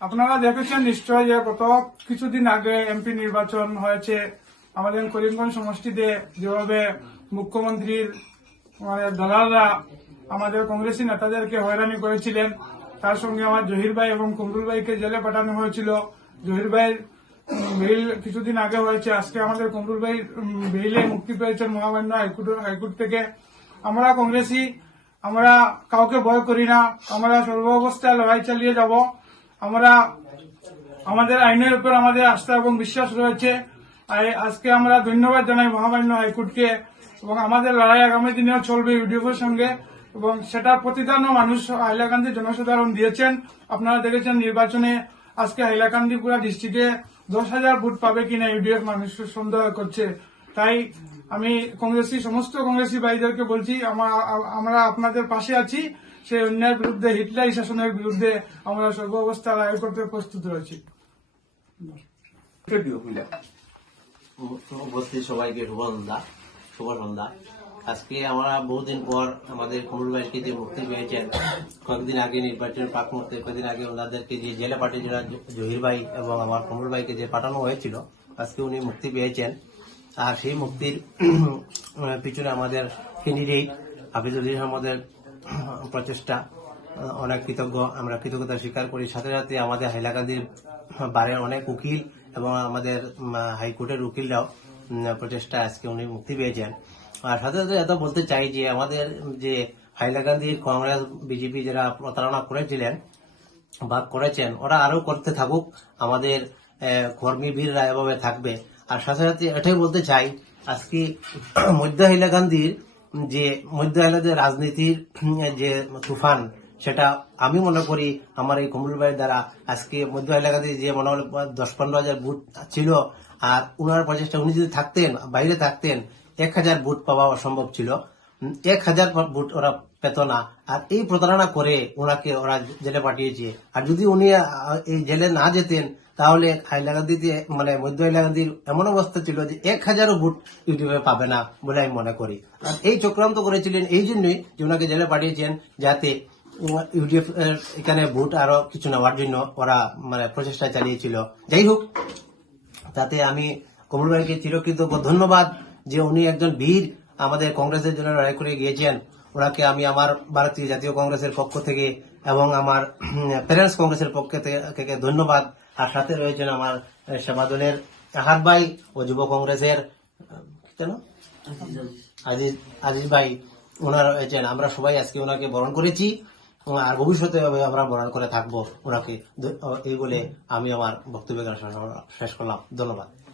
আপনারা দেখেছেন নিশ্চয় যে গত কিছুদিন আগে এমপি নির্বাচন হয়েছে। আমাদের করিমগঞ্জ সমষ্টিতে যেভাবে মুখ্যমন্ত্রীর মানে দালালরা আমাদের কংগ্রেসী নেতাদেরকে হয়রানি করেছিলেন, তার সঙ্গে আমার জহির ভাই এবং কুমরুল ভাইকে জেলে পাঠানো হয়েছিল। জহির ভাইয়ের বেইল কিছুদিন আগে হয়েছে। আজকে আমাদের কুমরুল ভাই বেইলে মুক্তি পেয়েছেন মহামান্য হাইকোর্ট হাইকোর্ট থেকে। আমরা কংগ্রেসী, আমরা কাউকে ভয় করি না। আমরা সর্ব অবস্থায় লড়াই চালিয়ে যাব। আমরা আমাদের আইনের উপর আমাদের আস্থা এবং বিশ্বাস রয়েছে। আজকে আমরা ধন্যবাদ জানাই মহামান্য হাইকোর্টকে এবং আমাদের লড়াই আগামী দিনেও চলবে ইউডিএফের সঙ্গে এবং সেটার প্রতিদানও মানুষ হাইলাকান্দি জনসাধারণ দিয়েছেন। আপনারা দেখেছেন নির্বাচনে আজকে হাইলাকান্দি পুরা ডিস্ট্রিক্টে দশ হাজার ভোট পাবে কিনা ইউডিএফ মানুষ সন্দেহ করছে। তাই আমি কংগ্রেসি সমস্ত কংগ্রেসি ভাইদেরকে বলছি আমা- আমরা আপনাদের পাশে আছি। সেই অন্যায়ের বিরুদ্ধে হিটলারি শাসনের বিরুদ্ধে আমরা সর্ব অবস্থা লড়াই করতে প্রস্তুত রয়েছি। উপস্থিত সবাইকে শুভ সন্ধ্যা শুভ সন্ধ্যা আজকে আমরা বহুদিন পর আমাদের কমল ভাইকে যে মুক্তি পেয়েছেন কয়েকদিন আগে নির্বাচনের প্রাক মুহূর্তে কয়েকদিন আগে ওনাদেরকে যে জেলে পাঠিয়েছিল জহির ভাই এবং আমার কমল ভাইকে যে পাঠানো হয়েছিল আজকে উনি মুক্তি পেয়েছেন। আর সেই মুক্তির পিছনে আমাদের ক্যান্ডিডেট হাফিজুল আমাদের প্রচেষ্টা অনেক কৃতজ্ঞ, আমরা কৃতজ্ঞতা স্বীকার করি। সাথে সাথে আমাদের হাইলাকান্দির বারের অনেক উকিল এবং আমাদের হাইকোর্টের উকিলরাও প্রচেষ্টা আজকে উনি মুক্তি পেয়েছেন। আর সাথে সাথে এত বলতে চাই যে আমাদের যে হাইলাকান্দির কংগ্রেস, বিজেপি যারা প্রতারণা করেছিলেন বা করেছেন, ওরা আরও করতে থাকুক। আমাদের কর্মীবীররা এভাবে থাকবে। আর সাথে সাথে এটাই বলতে চাই, আজকে মধ্যাহিলা গান্ধীর যে মধ্য হাইলাকান্দির রাজনীতির যে তুফান, সেটা আমি মনে করি আমার এই কমলবাইয়ের দ্বারা আজকে মধ্যাহিলা গান্ধীর যে মনে হল দশ পনেরো হাজার বুথ ছিল আর উনার প্রচেষ্টা, উনি যদি থাকতেন, বাইরে থাকতেন, এক হাজার বুথ পাওয়া অসম্ভব ছিল। এক হাজার ভোট ওরা পেত না। আর এই প্রতারণা করে ওনাকে ওরা জেলে পাঠিয়েছে। আর যদি উনি এই জেলে না যেতেন, তাহলে হাইলাকান্দিতে মানে মধ্য হাইলাকান্দির এমন অবস্থা ছিল যে এক হাজারও ভোট ইউটিউবে পাবে না বলে আমি মনে করি। আর এই চক্রান্ত করেছিলেন এই জন্যই যে ওনাকে জেলে পাঠিয়েছেন যাতে ইউডিএফ এখানে ভোট আরও কিছু নেওয়ার জন্য ওরা মানে প্রচেষ্টা চালিয়েছিল। যাই হোক, তাতে আমি কমল ভাইকে চিরকৃতজ্ঞ। ধন্যবাদ যে উনি একজন বীর আমাদের কংগ্রেসের জন্য লড়াই করে গিয়েছেন। ওনাকে আমি আমার ভারতীয় জাতীয় কংগ্রেসের পক্ষ থেকে এবং আমার প্যারেন্টস কংগ্রেসের পক্ষ থেকে- ধন্যবাদ। আর সাথে রয়েছেন আমার আহ, সেবা দলের আহার ভাই ও যুব কংগ্রেসের কেন? আজিজ আজিজ ভাই ওনার রয়েছেন। আমরা সবাই আজকে ওনাকে বরণ করেছি। আর ভবিষ্যতে আমরা বরণ করে থাকব ওনাকে। এই বলে আমি আমার বক্তব্য শেষ করলাম। ধন্যবাদ।